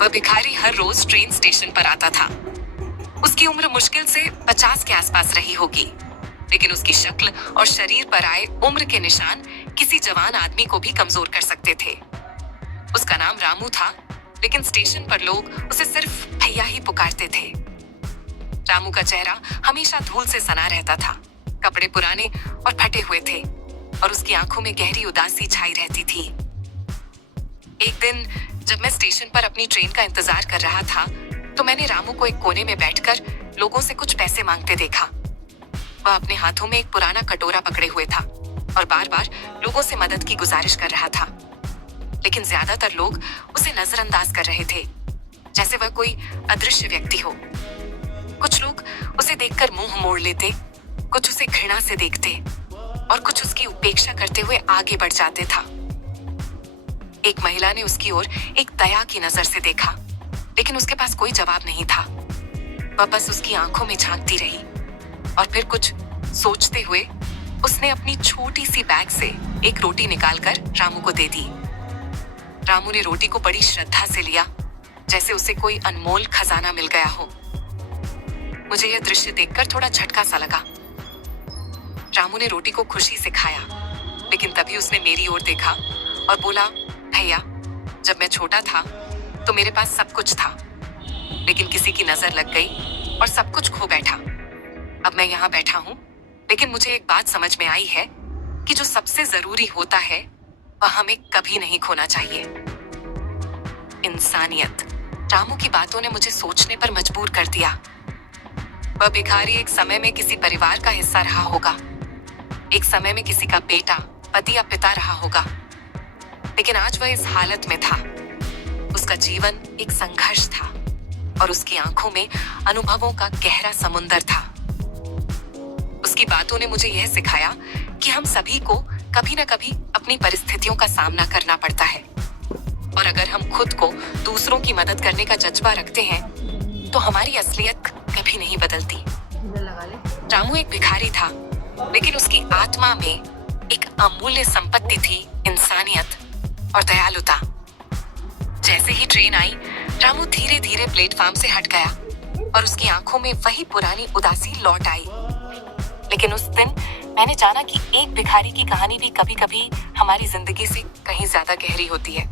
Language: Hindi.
वह भिखारी हर रोज ट्रेन स्टेशन पर आता था। उसकी उम्र मुश्किल से 50 के आसपास रही होगी, लेकिन उसकी शक्ल और शरीर पर आए उम्र के निशान किसी जवान आदमी को भी कमजोर कर सकते थे। उसका नाम रामू था, लेकिन स्टेशन पर लोग उसे सिर्फ भैया ही पुकारते थे। रामू का चेहरा हमेशा धूल से सना रहता था, कपड़े पुराने और फटे हुए थे और उसकी आंखों में गहरी उदासी छाई रहती थी। एक दिन जब मैं स्टेशन पर अपनी ट्रेन का इंतजार कर रहा था, तो मैंने रामू को एक कोने में बैठकर लोगों से कुछ पैसे मांगते देखा। वह अपने हाथों में एक पुराना कटोरा पकड़े हुए था और बार बार लोगों से मदद की गुजारिश कर रहा था, लेकिन ज्यादातर लोग उसे नजरअंदाज कर रहे थे, जैसे वह कोई अदृश्य व्यक्ति हो। कुछ लोग उसे देखकर मुंह मोड़ लेते, कुछ उसे घृणा से देखते और कुछ उसकी उपेक्षा करते हुए आगे बढ़ जाते था। एक महिला ने उसकी ओर एक दया की नजर से देखा, लेकिन उसके पास कोई जवाब नहीं था। वह बस उसकी आंखों में झांकती रही और फिर कुछ सोचते हुए उसने अपनी छोटी सी बैग से एक रोटी निकालकर रामू को दे दी। रामू ने रोटी को बड़ी श्रद्धा से लिया, जैसे उसे कोई अनमोल खजाना मिल गया हो। मुझे यह दृश्य देखकर थोड़ा झटका सा लगा। रामू ने रोटी को खुशी से खाया, लेकिन तभी उसने मेरी ओर देखा और बोला, भैया, जब मैं छोटा था तो मेरे पास सब कुछ था, लेकिन किसी की नजर लग गई और सब कुछ खो बैठा। अब मैं यहाँ बैठा हूँ, लेकिन मुझे एक बात समझ में आई है कि जो सबसे जरूरी होता है वह हमें कभी नहीं खोना चाहिए, इंसानियत। रामू की बातों ने मुझे सोचने पर मजबूर कर दिया। वह भिखारी एक समय में किसी परिवार का हिस्सा रहा होगा, एक समय में किसी का बेटा, पति या पिता रहा होगा, लेकिन आज वह इस हालत में था। उसका जीवन एक संघर्ष था और उसकी आंखों में अनुभवों का गहरा समुंदर था। उसकी बातों ने मुझे यह सिखाया कि हम सभी को कभी न कभी अपनी परिस्थितियों का सामना करना पड़ता है, और अगर हम खुद को दूसरों की मदद करने का जज्बा रखते हैं तो हमारी असलियत कभी नहीं बदलती। रामू एक भिखारी था, लेकिन उसकी आत्मा में एक अमूल्य संपत्ति थी, इंसानियत और दयालुता। जैसे ही ट्रेन आई, रामू धीरे धीरे प्लेटफॉर्म से हट गया और उसकी आंखों में वही पुरानी उदासी लौट आई। लेकिन उस दिन मैंने जाना कि एक भिखारी की कहानी भी कभी-कभी हमारी जिंदगी से कहीं ज्यादा गहरी होती है।